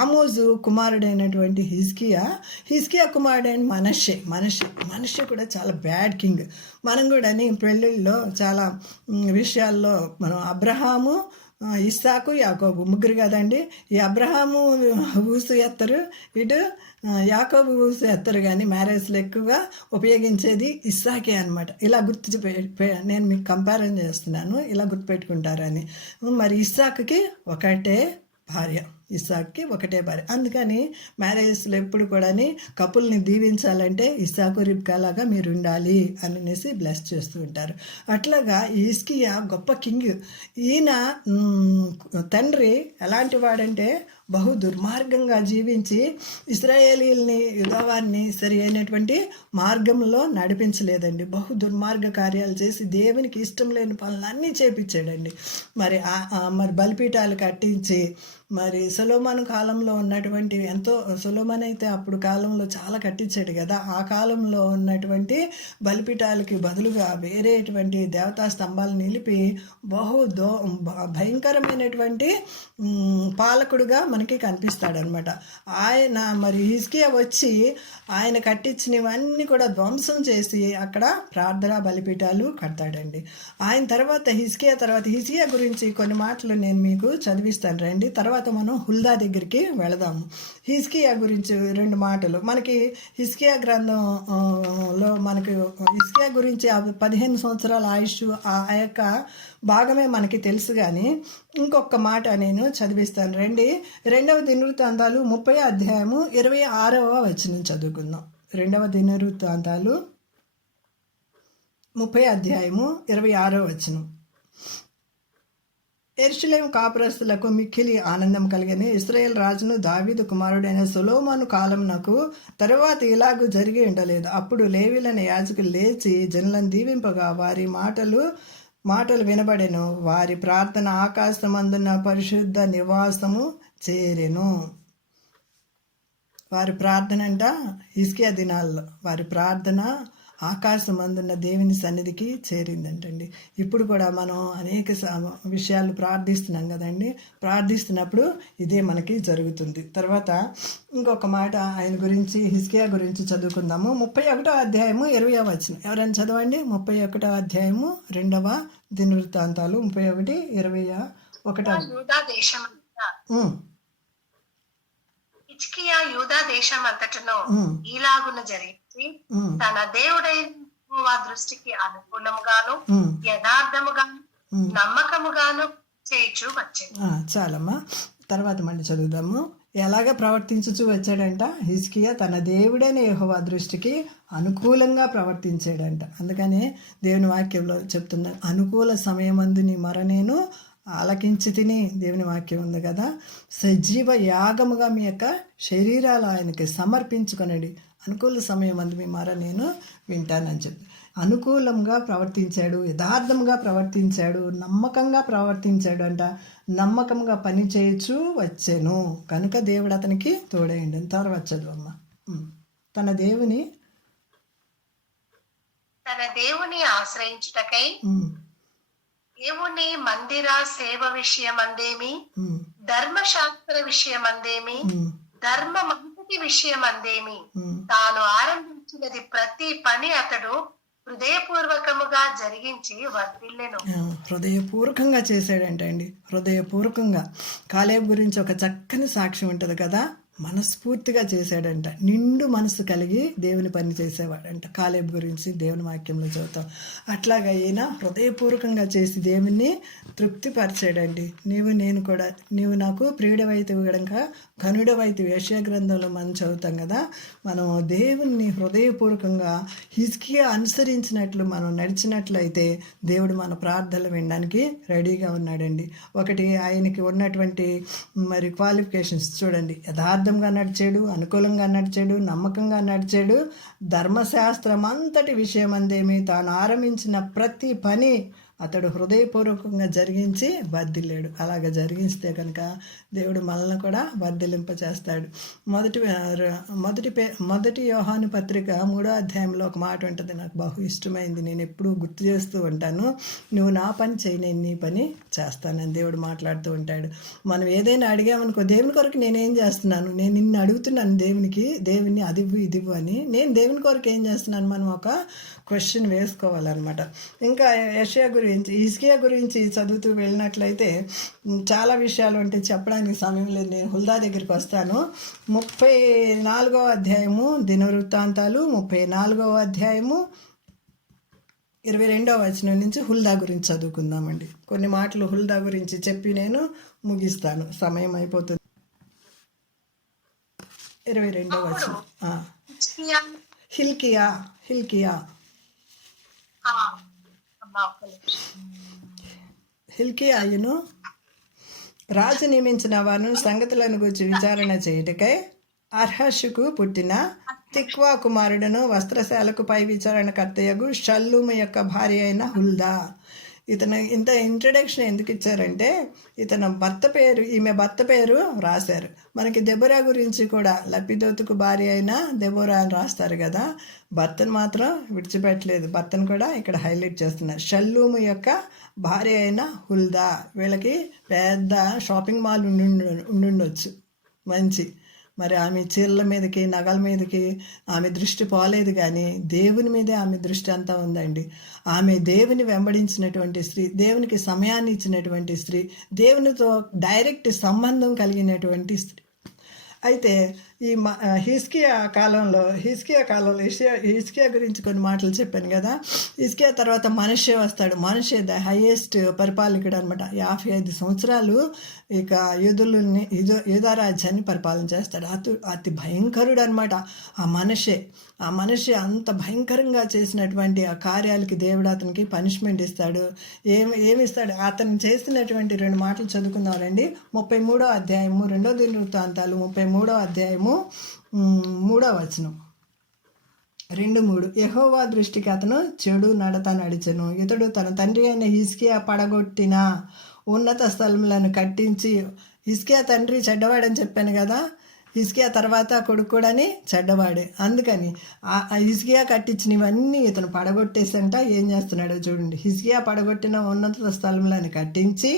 ఆమోజు కుమారుడైనటువంటి హిజ్కియా కుమారుడైన మనషే కూడా చాలా బ్యాడ్ కింగ్. మనం కూడా పెళ్ళిళ్ళలో చాలా విషయాల్లో మనం అబ్రహాము, ఇస్సాకు, యాకోబు ముగ్గురు కదండి. ఈ అబ్రహాము ఊసు ఎత్తరు, ఇటు యాకోబు ఊసు ఎత్తరు, కానీ మ్యారేజ్లో ఎక్కువగా ఉపయోగించేది ఇస్సాకే అనమాట. ఇలా నేను మీకు కంపారిజన్ చేస్తున్నాను, ఇలా గుర్తుపెట్టుకుంటారని. మరి ఇస్సాకుకి ఒకటే భార్య, అందుకని మ్యారేజ్లో ఎప్పుడు కూడా కపుల్ని దీవించాలంటే ఇస్సాకు రిబ్కా లాగా మీరు ఉండాలి అనేసి బ్లెస్ చేస్తూ ఉంటారు. అట్లాగా హిజ్కియా గొప్ప కింగ్. ఈయన తండ్రి ఎలాంటి వాడంటే బహు దుర్మార్గంగా జీవించి ఇశ్రాయేలీల్ని, యూదావారిని సరి అయినటువంటి మార్గంలో నడిపించలేదండి. బహు దుర్మార్గ కార్యాలు చేసి దేవునికి ఇష్టం లేని పనులన్నీ చేపించాడండి. మరి బలిపీఠాలు కట్టించి, మరి సొలొమోను కాలంలో ఉన్నటువంటి సొలొమోను అయితే అప్పుడు కాలంలో చాలా కట్టించాడు కదా. ఆ కాలంలో ఉన్నటువంటి బలిపీఠాలకి బదులుగా వేరేటువంటి దేవతా స్తంభాలు నిలిపి భయంకరమైనటువంటి పాలకుడుగా మనకి కనిపిస్తాడనమాట. ఆయన మరి హిజ్కియా వచ్చి ఆయన కట్టించినవన్నీ కూడా ధ్వంసం చేసి అక్కడ ప్రార్థనా బలిపీఠాలు కడతాడండి. ఆయన తర్వాత హిజ్కియా గురించి కొన్ని మాటలు నేను మీకు చదివిస్తాను రండి. తర్వాత మనం హుల్దా దగ్గరికి వెళదాము. హిజ్కియా గురించి 2 మాటలు. మనకి హిజ్కియా గ్రంథంలో మనకి హిజ్కియా గురించి 15 సంవత్సరాల ఆయుష్ ఆ యొక్క భాగమే మనకి తెలుసు. కానీ ఇంకొక మాట నేను చదివిస్తాను రండి. 2వ దినవృత్తాంతాలు 30వ అధ్యాయము 26వ వచనం చదువుకుందాం. 2వ దినవృత్తాంతాలు 30వ అధ్యాయము 26వ వచనం. యెరూషలేము కాపురస్తులకు మిక్కిలి ఆనందం కలిగని. ఇశ్రాయేలు రాజును దావీదు కుమారుడైన సొలొమోను కాలమునకు తరువాత ఇలాగూ జరిగి ఉండలేదు. అప్పుడు లేవీయులైన యాజకులు లేచి జనులను దీవింపగా వారి మాటలు వినబడెను. వారి ప్రార్థన ఆకాశమందున్న పరిశుద్ధ నివాసము చేరెను. వారి ప్రార్థన అంట హిజ్కియా దినాల్లో వారి ప్రార్థన ఆకాశమందున్న దేవుని సన్నిధికి చేరిందంటండి. ఇప్పుడు కూడా మనం అనేక విషయాలు ప్రార్థిస్తున్నాం కదండి. ప్రార్థిస్తున్నప్పుడు ఇదే మనకి జరుగుతుంది. తర్వాత ఇంకొక మాట ఆయన గురించి, హిజ్కియా గురించి చదువుకుందాము. 31వ అధ్యాయము 20వ వచనం ఎవరైనా చదవండి. 31వ అధ్యాయము 2వ దినవృత్తాంతాలు 31, 21. యూదా దేశమంతా హిజ్కియా యూదా దేశమంతటను ఈలాగున జరిగించి తన దేవుడైన యెహోవా దృష్టికి అనుకూలముగాను యథార్థముగాను నమ్మకముగాను చేయుచు వచ్చాడు. చాలమ్మా, తర్వాత మళ్ళీ చదువుదాము. ఎలాగ ప్రవర్తించుచూ వచ్చాడంట. హిజ్కియా తన దేవుడైన యెహోవా దృష్టికి అనుకూలంగా ప్రవర్తించాడంట. అందుకనే దేవుని వాక్యంలో చెప్తున్నాను, అనుకూల సమయమందు నీ మొర నేను ఆలకించి తిని దేవుని వాక్యం ఉంది కదా. సజీవ యాగముగా మీ యొక్క శరీరాలు ఆయనకి సమర్పించుకొనండి. అనుకూల సమయం అందు మీ మాట నేను వింటానని చెప్పి అనుకూలంగా ప్రవర్తించాడు, యథార్థంగా ప్రవర్తించాడు, నమ్మకంగా ప్రవర్తించాడు అంట. నమ్మకంగా పని చేయొచ్చు వచ్చాను కనుక దేవుడు అతనికి తోడైండు. తర్వాత చదువు అమ్మ. తన దేవుని ఆశ్రయించుటకై దేవుని మందిర సేవ విషయమందేమి, ధర్మశాస్త్ర విషయమందేమి, ధర్మ మంతటి విషయమందేమి తాను ఆరంభించినది ప్రతి పని అతడు హృదయపూర్వకముగా జరిగించి వర్ధిల్లెను. హృదయపూర్వకంగా చేశాడంటండి. హృదయపూర్వకంగా. కాలేబు గురించి ఒక చక్కని సాక్ష్యం ఉంటుంది కదా. మనస్ఫూర్తిగా చేశాడంట. నిండు మనసు కలిగి దేవుని పని చేసేవాడంట. కాలేబు గురించి దేవుని వాక్యంలో చదువుతాం. అట్లాగా ఈయన హృదయపూర్వకంగా చేసి దేవుణ్ణి తృప్తిపరిచాడండి. నీవు నాకు ప్రియుడవైతివి గనక ఘనుడవైతివి యెషయా గ్రంథంలో మనం చదువుతాం కదా. మనం దేవుణ్ణి హృదయపూర్వకంగా హిజ్కియా అనుసరించినట్లు మనం నడిచినట్లయితే దేవుడు మన ప్రార్థనలు వినడానికి రెడీగా ఉన్నాడండి. ఒకటి ఆయనకి ఉన్నటువంటి క్వాలిఫికేషన్స్ చూడండి. యథార్థంగా నడిచాడు, అనుకూలంగా నడిచాడు, నమ్మకంగా నడిచాడు. ధర్మశాస్త్రం అంతటి విషయం అందేమి తాను ఆరంభించిన ప్రతి పని అతడు హృదయపూర్వకంగా జరిగించి వర్ధిల్లాడు. అలాగ జరిగిస్తే కనుక దేవుడు మనల్ని కూడా వర్ధిల్లింపచేస్తాడు. మొదటి యోహాను పత్రిక 3వ అధ్యాయంలో ఒక మాట ఉంటుంది, నాకు బహు ఇష్టమైంది. నేను ఎప్పుడూ గుర్తు చేస్తూ ఉంటాను. నువ్వు నా పని చేయి, నేను నీ పని చేస్తానని దేవుడు మాట్లాడుతూ ఉంటాడు. మనం ఏదైనా అడిగామనుకో, దేవుని కొరకు నేనేం చేస్తున్నాను, నేను నిన్ను అడుగుతున్నాను దేవుని అదివ్వు ఇదివ్వు అని. నేను దేవుని కొరకు ఏం చేస్తున్నాను, మనం ఒక క్వశ్చన్ వేసుకోవాలన్నమాట. ఇంకా హిజ్కియా గురించి చదువుతూ వెళ్ళినట్లయితే చాలా విషయాలు అంటే చెప్పడానికి సమయం లేదు. నేను హుల్దా దగ్గరికి వస్తాను. 34వ అధ్యాయము దినవృత్తాంతాలు 34వ అధ్యాయము 22వ వచనం నుంచి హుల్దా గురించి చదువుకుందామండి. కొన్ని మాటలు హుల్దా గురించి చెప్పి నేను ముగిస్తాను, సమయం అయిపోతుంది. 22వ వచనం. హిల్కియా హిల్కియాయును రాజు నియమించిన వారిని సంగతులను గురించి విచారణ చేయుటకై అర్హషుకు పుట్టిన తిక్వా కుమారుడును వస్త్రశాలకు పై విచారణకర్తయగు షల్లూము యొక్క భార్య అయిన హుల్దా. ఇతను ఇంత ఇంట్రడక్షన్ ఎందుకు ఇచ్చారంటే ఈమె భర్త పేరు రాశారు. మనకి దెబోరా గురించి కూడా లపిదోతుకు భార్య అయిన దెబోరా అని రాస్తారు కదా. భర్తను మాత్రం విడిచిపెట్టలేదు. భర్తను కూడా ఇక్కడ హైలైట్ చేస్తున్నారు. షల్లూము యొక్క భార్య అయిన హుల్దా. వీళ్ళకి పెద్ద షాపింగ్ మాల్ ఉండుండొచ్చు మంచి. మరి ఆమె చీరల మీదకి నగల మీదకి ఆమె దృష్టి పోలేదు, కానీ దేవుని మీదే ఆమె దృష్టి అంతా ఉందండి. ఆమె దేవుని వెంబడించినటువంటి స్త్రీ, దేవునికి సమయాన్ని ఇచ్చినటువంటి స్త్రీ, దేవునితో డైరెక్ట్ సంబంధం కలిగినటువంటి స్త్రీ. అయితే ఈ హిజ్కియా కాలంలో హిజ్కియా గురించి కొన్ని మాటలు చెప్పాను కదా. హిజ్కియా తర్వాత మనషే వస్తాడు. మనషే ద హైయెస్ట్ పరిపాలకుడు అనమాట. 55 సంవత్సరాలు ఇక యూదా రాజ్యాన్ని పరిపాలన చేస్తాడు. అతి భయంకరుడు అనమాట ఆ మనషే అంత భయంకరంగా చేసినటువంటి ఆ కార్యాలకి దేవుడు అతనికి పనిష్మెంట్ ఇస్తాడు. ఏమిస్తాడు? అతను చేసినటువంటి 2 మాటలు చదువుకుందామండి. 33వ అధ్యాయము 2 దినవృత్తాంతాలు 33వ అధ్యాయము 3వ వచనం. 2:3 యెహోవా దృష్టికి అతను చెడు నడత నడిచెను. ఇతడు తన తండ్రి అయిన హిజ్కియా పడగొట్టిన ఉన్నత స్థలములను కట్టించి, హిజ్కియా తండ్రి చెడ్డవాడని చెప్పాను కదా, హిజ్కియా తర్వాత కొడుకు కూడాని చెడ్డవాడే. అందుకని ఆ హిజ్కియా కట్టించినవన్నీ ఇతను పడగొట్టేసంట ఏం చేస్తున్నాడో చూడండి. హిజ్కియా పడగొట్టిన ఉన్నత స్థలములను కట్టించి,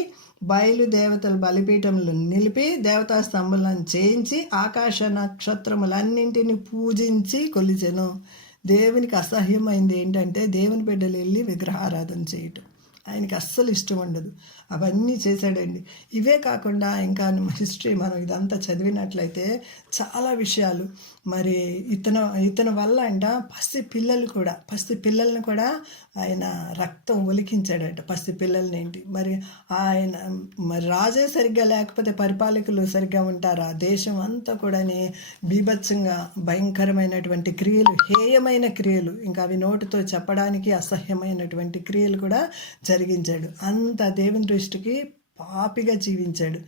బయలు దేవతల బలిపీఠములను నిలిపి, దేవతా స్తంభాలను చేయించి, ఆకాశ నక్షత్రములన్నింటినీ పూజించి కొలిచెను. దేవునికి అసహ్యమైంది ఏంటంటే దేవుని బిడ్డలు వెళ్ళి విగ్రహారాధన చేయటం. ఆయనకి అస్సలు ఇష్టం ఉండదు. అవన్నీ చేశాడండి. ఇవే కాకుండా ఇంకా హిస్టరీ మనం ఇదంతా చదివినట్లయితే చాలా విషయాలు. మరి ఇతని వల్ల అంట పసి పిల్లల్ని కూడా ఆయన రక్తం ఒలికించాడట. పసి పిల్లల్ని ఏంటి మరి ఆయన రాజే సరిగ్గా లేకపోతే పరిపాలకులు సరిగ్గా ఉంటారా? దేశం అంతా కూడా బీభత్సంగా భయంకరమైనటువంటి క్రియలు, హేయమైన క్రియలు, ఇంకా అవి నోటితో చెప్పడానికి అసహ్యమైనటువంటి క్రియలు కూడా జరిగించాడు. అంత దేవుని దృష్టికి పాపిగా జీవించాడు.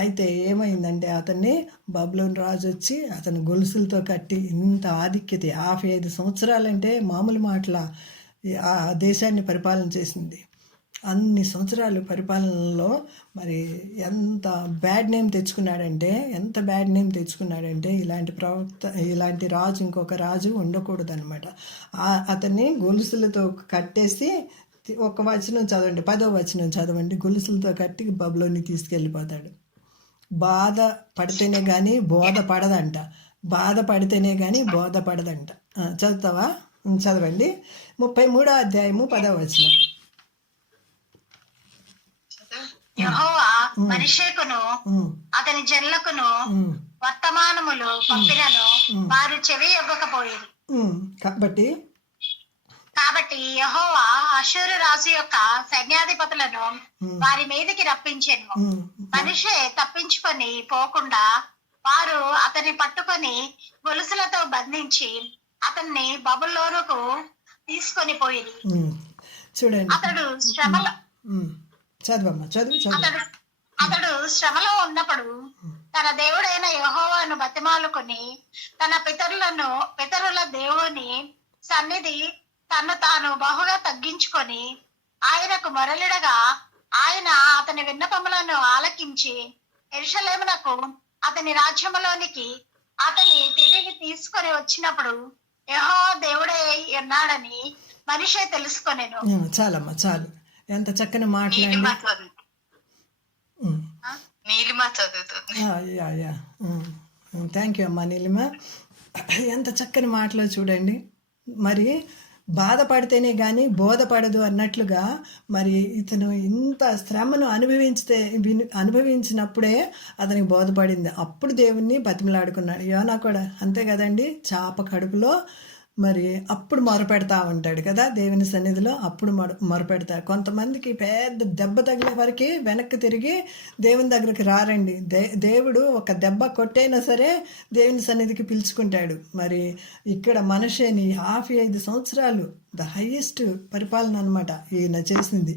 అయితే ఏమైందంటే అతన్ని బబులోను రాజు వచ్చి అతను గొలుసులతో కట్టి, ఇంత ఆధిక్యత 55 సంవత్సరాలంటే మామూలు మాటల ఆ దేశాన్ని పరిపాలన చేసింది. అన్ని సంవత్సరాలు పరిపాలనలో మరి ఎంత బ్యాడ్ నేమ్ తెచ్చుకున్నాడంటే ఇలాంటి రాజు ఇంకొక రాజు ఉండకూడదు అనమాట. అతన్ని గొలుసులతో కట్టేసి, ఒక వచనం చదవండి, 10వ వచనం చదవండి. గొలుసులతో కట్టి బబులోని తీసుకెళ్ళిపోతాడు. బాధ పడితేనే కానీ బోధ పడదంట. చదువుతావా? చదవండి. 33వ అధ్యాయము 10వ వచనం. యెహోవా మనిషేకును అతని జనులకును వర్తమానములు పంపినను వారు చెవి ఇవ్వకపోయేది. కాబట్టి యెహోవా అష్షూరు రాజు యొక్క సైన్యాధిపతులను వారి మీదకి రప్పించెను. మనిషే తప్పించుకొని పోకుండా వారు అతన్ని పట్టుకొని గొలుసులతో బంధించి అతన్ని బబులోనుకు తీసుకొని పోయింది. చూడండి, అతడు శ్రమలో అతడు శ్రమలో ఉన్నప్పుడు తన దేవుడైన యెహోవాను బతిమాలుకొని తన పితరుల దేవుని సన్నిధి తను తాను బహుగా తగ్గించుకొని ఆయనకు మొరలిడగా ఆయన అతని విన్నపములను ఆలకించి యెరూషలేమునకు అతని రాజ్యములోనికి అతని తిరిగి తీసుకొని వచ్చినప్పుడు యెహోవా దేవుడే ఉన్నాడని మనిషే తెలుసుకొనెను. చాలమ్మా, చాలు. ఎంత చక్కని మాట్లాడి. థ్యాంక్ యూ అమ్మా నీలిమ. ఎంత చక్కని మాటలో చూడండి. మరి బాధపడితేనే కానీ బోధపడదు అన్నట్లుగా మరి ఇతను ఇంత శ్రమను అనుభవించినప్పుడే అతనికి బోధపడింది. అప్పుడు దేవుణ్ణి బతిమలాడుకున్నాడు. యోనా కూడా అంతే కదండి. చాప కడుపులో మరి అప్పుడు మొరపెడతా ఉంటాడు కదా దేవుని సన్నిధిలో. అప్పుడు మొరపెడతాడు. కొంతమందికి పెద్ద దెబ్బ తగిలే వరకు వెనక్కి తిరిగి దేవుని దగ్గరికి రారండి. దేవుడు ఒక దెబ్బ కొట్టైనా సరే దేవుని సన్నిధికి పిలుచుకుంటాడు. మరి ఇక్కడ మనిషిని 55 సంవత్సరాలు ద హైయెస్ట్ పరిపాలన అనమాట ఈయన చేసింది.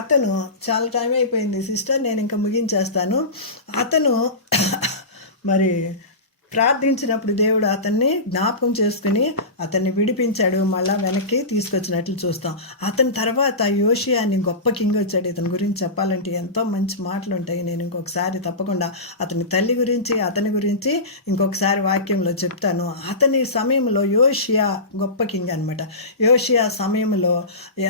అతను చాలా టైం అయిపోయింది సిస్టర్, నేను ఇంకా ముగించేస్తాను. అతను మరి ప్రార్థించినప్పుడు దేవుడు అతన్ని జ్ఞాపకం చేసుకుని అతన్ని విడిపించాడు, మళ్ళీ వెనక్కి తీసుకొచ్చినట్లు చూస్తాం. అతని తర్వాత యోషియాని గొప్ప కింగ్ వచ్చాడు. ఇతని గురించి చెప్పాలంటే ఎంతో మంచి మాటలు ఉంటాయి. నేను ఇంకొకసారి తప్పకుండా అతని తల్లి గురించి అతని గురించి ఇంకొకసారి వాక్యంలో చెప్తాను. అతని సమయంలో యోషియా గొప్ప కింగ్ అనమాట. యోషియా సమయంలో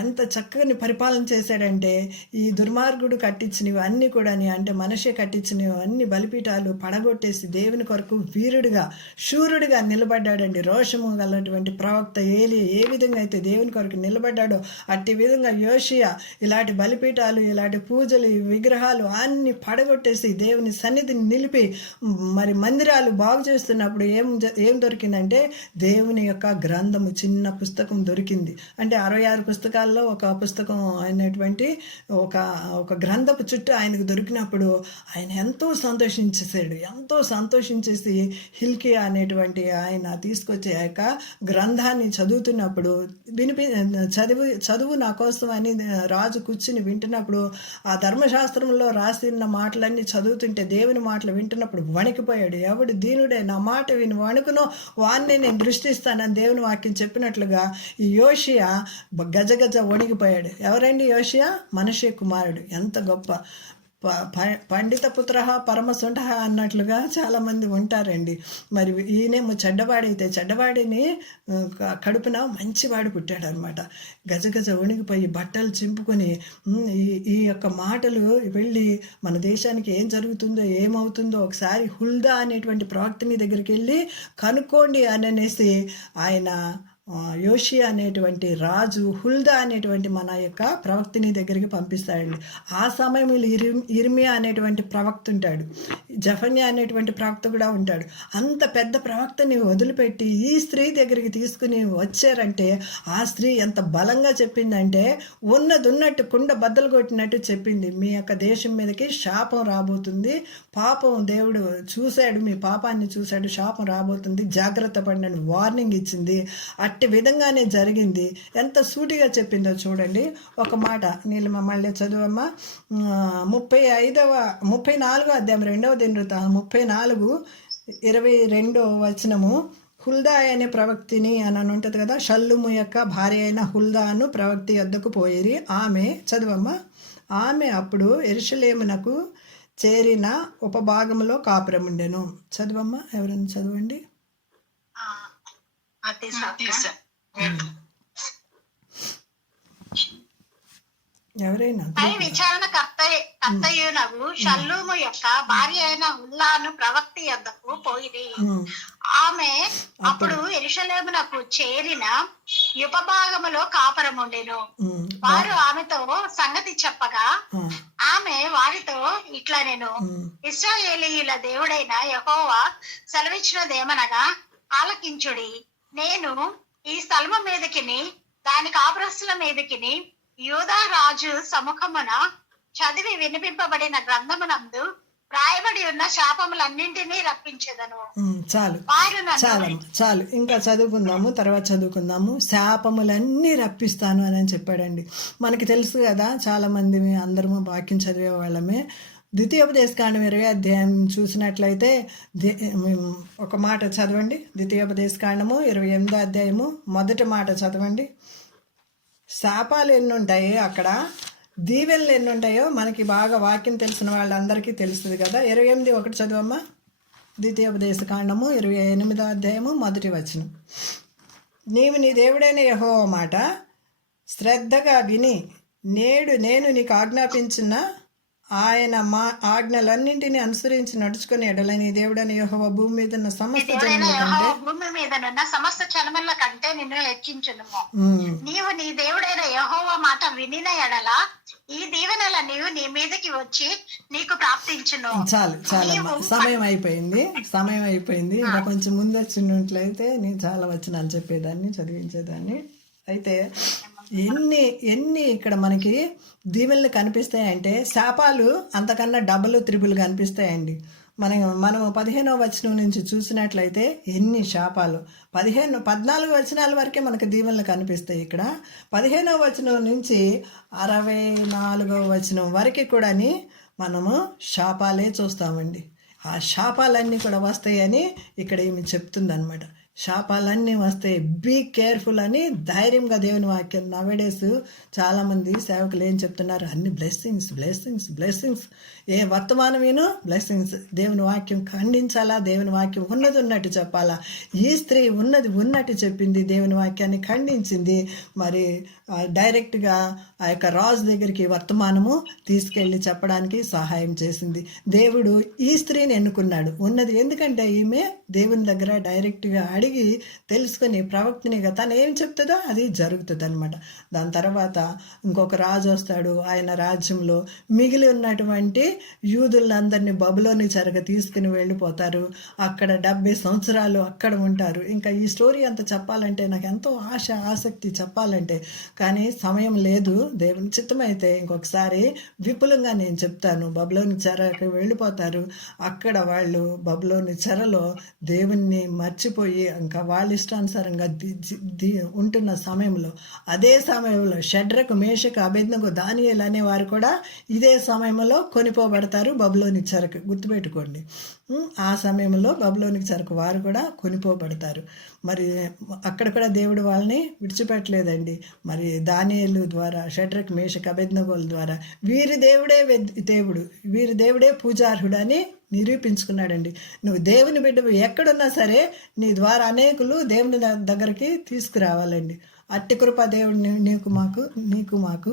ఎంత చక్కని పరిపాలన చేశాడంటే ఈ దుర్మార్గుడు కట్టించినవి అన్నీ కూడా, అంటే మనిషి కట్టించినవి అన్ని బలిపీఠాలు పడగొట్టేసి దేవుని కొరకు వీరుడిగా శూరుడిగా నిలబడ్డాడండి. రోషము గలటువంటి ప్రవక్త ఏలి ఏ విధంగా అయితే దేవుని కొరకు నిలబడ్డాడో అట్టి విధంగా యోషియా ఇలాంటి బలిపీఠాలు, ఇలాంటి పూజలు, విగ్రహాలు అన్ని పడగొట్టేసి దేవుని సన్నిధిని నిలిపి మరి మందిరాలు బాగు చేస్తున్నప్పుడు ఏం దొరికిందంటే దేవుని యొక్క గ్రంథము, చిన్న పుస్తకం దొరికింది. అంటే 66 పుస్తకాల్లో ఒక పుస్తకం అయినటువంటి ఒక గ్రంథపు చుట్టూ ఆయనకు దొరికినప్పుడు ఆయన ఎంతో సంతోషించేసి హిల్కియా అనేటువంటి ఆయన తీసుకొచ్చే ఆ యొక్క గ్రంథాన్ని చదువుతున్నప్పుడు చదువు నా కోసం అని రాజు కూర్చుని వింటున్నప్పుడు ఆ ధర్మశాస్త్రంలో రాసిన మాటలన్నీ చదువుతుంటే దేవుని మాటలు వింటున్నప్పుడు వణికిపోయాడు. ఎవడు దీనుడే నా మాట విని వణుకునో వాన్నే నేను దృష్టిస్తానని దేవుని వాక్యం చెప్పినట్లుగా ఈ యోషియా గజగజ వణికిపోయాడు. ఎవరండి యోషియా? మనషే కుమారుడు. ఎంత గొప్ప పండిత పుత్ర పరమసుంఠ అన్నట్లుగా చాలామంది ఉంటారండి. మరి ఈయనేమో చెడ్డవాడైతే చెడ్డవాడిని కడుపున మంచివాడు పుట్టాడు అనమాట. గజగజ వణిగిపోయి బట్టలు చింపుకొని ఈ యొక్క మాటలు వెళ్ళి మన దేశానికి ఏం జరుగుతుందో ఏమవుతుందో ఒకసారి హుల్దా అనేటువంటి ప్రవక్తని దగ్గరికి వెళ్ళి కనుక్కోండి అని అనేసి ఆయన యోషియా అనేటువంటి రాజు హుల్దా అనేటువంటి మన యొక్క ప్రవక్తని దగ్గరికి పంపిస్తాడండి. ఆ సమయంలో ఇర్మియా అనేటువంటి ప్రవక్త ఉంటాడు, జఫన్యా అనేటువంటి ప్రవక్త కూడా ఉంటాడు. అంత పెద్ద ప్రవక్తని వదిలిపెట్టి ఈ స్త్రీ దగ్గరికి తీసుకుని వచ్చారంటే ఆ స్త్రీ ఎంత బలంగా చెప్పిందంటే ఉన్నట్టు కుండ బద్దలు కొట్టినట్టు చెప్పింది. మీ యొక్క దేశం మీదకి శాపం రాబోతుంది, పాపం దేవుడు చూశాడు, మీ పాపాన్ని చూశాడు, శాపం రాబోతుంది, జాగ్రత్త పడినని వార్నింగ్ ఇచ్చింది. అట్టి విధంగానే జరిగింది. ఎంత సూటిగా చెప్పిందో చూడండి. ఒక మాట నీలిమ మళ్ళీ చదువమ్మా. 34వ అధ్యాయం 2వ దినవృత్తాంతం 34:22 హుల్దా అనే ప్రవక్తిని అని ఉంటుంది కదా, షల్లుము యొక్క భార్య అయిన హుల్దాను ప్రవక్తి వద్దకు పోయిరి. ఆమె చదువమ్మా. ఆమె అప్పుడు యెరూషలేమునకు చేరిన ఉపభాగంలో కాపురం ఉండెను. చదువమ్మా, ఎవరైనా చదవండి. ఎవరైనా విచారణ కర్తయ్యునగు షల్లూము యొక్క భార్య అయిన హుల్లాను ప్రవక్తి యొద్దకు పోయిరి. ఆమె అప్పుడు యెరూషలేమునకు చేరిన ఉపభాగములో కాపురముండెను. వారు ఆమెతో సంగతి చెప్పగా ఆమె వారితో ఇట్లా, నేను ఇశ్రాయేలీయుల దేవుడైన యెహోవా సెలవిచ్చినదేమనగా ఆలకించుడి. నేను ఈ స్థలము మీదకిని దాని కాపురస్తుల మీదకిని యూదా రాజు సముఖమున చదివి వినిపింపబడిన గ్రంథమునందు రాయబడి ఉన్న శాపములన్నింటినీ రప్పించెదను. చాలు ఇంకా తర్వాత చదువుకుందాము. శాపములన్నీ రప్పిస్తాను అని చెప్పాడండి. మనకి తెలుసు కదా, చాలామంది అందరము వాక్యం చదివే వాళ్ళమే. ద్వితీయోపదేశకాండం 20వ అధ్యాయం చూసినట్లయితే ఒక మాట చదవండి. ద్వితీయోపదేశకాండము 28వ అధ్యాయము మొదటి మాట చదవండి. శాపాలు ఎన్ని ఉంటాయి అక్కడ, దీవెనలు ఎన్ని ఉంటాయో మనకి బాగా వాక్యం తెలిసిన వాళ్ళందరికీ తెలుస్తుంది కదా. 28:1 చదవమ్మా. ద్వితీయోపదేశకాండము 28వ అధ్యాయము మొదటి వచనం. నీవు నీ దేవుడైన యెహోవా మాట శ్రద్ధగా విని నేడు నేను నీకు ఆజ్ఞాపించిన ఆయన మా ఆజ్ఞలన్నింటినీ అనుసరించి నడుచుకుని ఎడలని దేవుడని యెహోవా భూమి మీద ఉన్న సమస్త జనముల కంటే నిన్ను హెచ్చించును. నీవు నీ దేవుడైన యెహోవా మాట వినిన ఎడల ఈ దీవెనల నీవు నీ మీదకి వచ్చి నీకు ప్రాప్తించును. చాలు సమయం అయిపోయింది. ఇంకా కొంచెం ముందు వచ్చినట్లయితే నేను చాలా వచనాలు చెప్పేదాన్ని, చదివించేదాన్ని. అయితే ఎన్ని ఇక్కడ మనకి దీవెనలు కనిపిస్తాయంటే శాపాలు అంతకన్నా డబుల్ త్రిబుల్ కనిపిస్తాయండి. మనం 15వ వచనం నుంచి చూసినట్లయితే ఎన్ని శాపాలు, 14 వచనాల వరకే మనకు దీవెనలు కనిపిస్తాయి. ఇక్కడ 15వ వచనం నుంచి 64వ వచనం వరకు కూడా మనము శాపాలే చూస్తామండి. ఆ శాపాలన్నీ కూడా వస్తాయని ఇక్కడ ఈమె చెప్తుంది అనమాట. శాపాలన్నీ వస్తాయి, బీ కేర్ఫుల్ అని ధైర్యంగా దేవుని వాక్యం. నవేడేస్ చాలామంది సేవకులు ఏం చెప్తున్నారు, అన్ని బ్లెస్సింగ్స్ బ్లెస్సింగ్స్ బ్లెస్సింగ్స్, ఏ వర్తమానం విను బ్లెస్సింగ్స్. దేవుని వాక్యం ఖండించాలా, దేవుని వాక్యం ఉన్నది ఉన్నట్టు చెప్పాలా. ఈ స్త్రీ ఉన్నది ఉన్నట్టు చెప్పింది, దేవుని వాక్యాన్ని ఖండించింది. మరి డైరెక్ట్గా ఆ యొక్క రాజు దగ్గరికి వర్తమానము తీసుకెళ్ళి చెప్పడానికి సహాయం చేసింది. దేవుడు ఈ స్త్రీని ఎన్నుకున్నాడు ఉన్నది, ఎందుకంటే ఈమె దేవుని దగ్గర డైరెక్ట్గా అడిగి తెలుసుకొని ప్రవక్తనిగా తను ఏం చెప్తుందో అది జరుగుతుంది అనమాట. దాని తర్వాత ఇంకొక రాజు వస్తాడు. ఆయన రాజ్యంలో మిగిలి ఉన్నటువంటి యూదులందరినీ బబులోని చెరగ తీసుకుని వెళ్ళిపోతారు. అక్కడ 70 సంవత్సరాలు అక్కడ ఉంటారు. ఇంకా ఈ స్టోరీ అంతా చెప్పాలంటే నాకు ఎంతో ఆసక్తి చెప్పాలంటే, కానీ సమయం లేదు. దేవుని చిత్తమైతే ఇంకొకసారి విపులంగా నేను చెప్తాను. బబులోని చెరకు వెళ్ళిపోతారు. అక్కడ వాళ్ళు బబులోని చెరలో దేవుణ్ణి మర్చిపోయి ఇంకా వాళ్ళ ఇష్టానుసారంగా ఉంటున్న సమయంలో, అదే సమయంలో షడ్రకు, మేషకు, అబేద్నెగో, దానియేలు అనేవారు కూడా ఇదే సమయంలో కొనిపోబడతారు బబులోని చెరకు. గుర్తుపెట్టుకోండి, ఆ సమయంలో బబులోని చెరకు వారు కూడా కొనిపోబడతారు. మరి అక్కడ కూడా దేవుడు వాళ్ళని విడిచిపెట్టలేదండి. మరి దానియేలు ద్వారా, షడ్రకు, మేషకు, అబేద్నెగోల ద్వారా వీరి దేవుడే దేవుడు, వీరి దేవుడే పూజార్హుడు అని నిరూపించుకున్నాడండి. నువ్వు దేవుని బిడ్డ ఎక్కడున్నా సరే నీ ద్వారా అనేకులు దేవుని దగ్గరికి తీసుకురావాలండి. అట్టి కృప దేవుడిని నీకు మాకు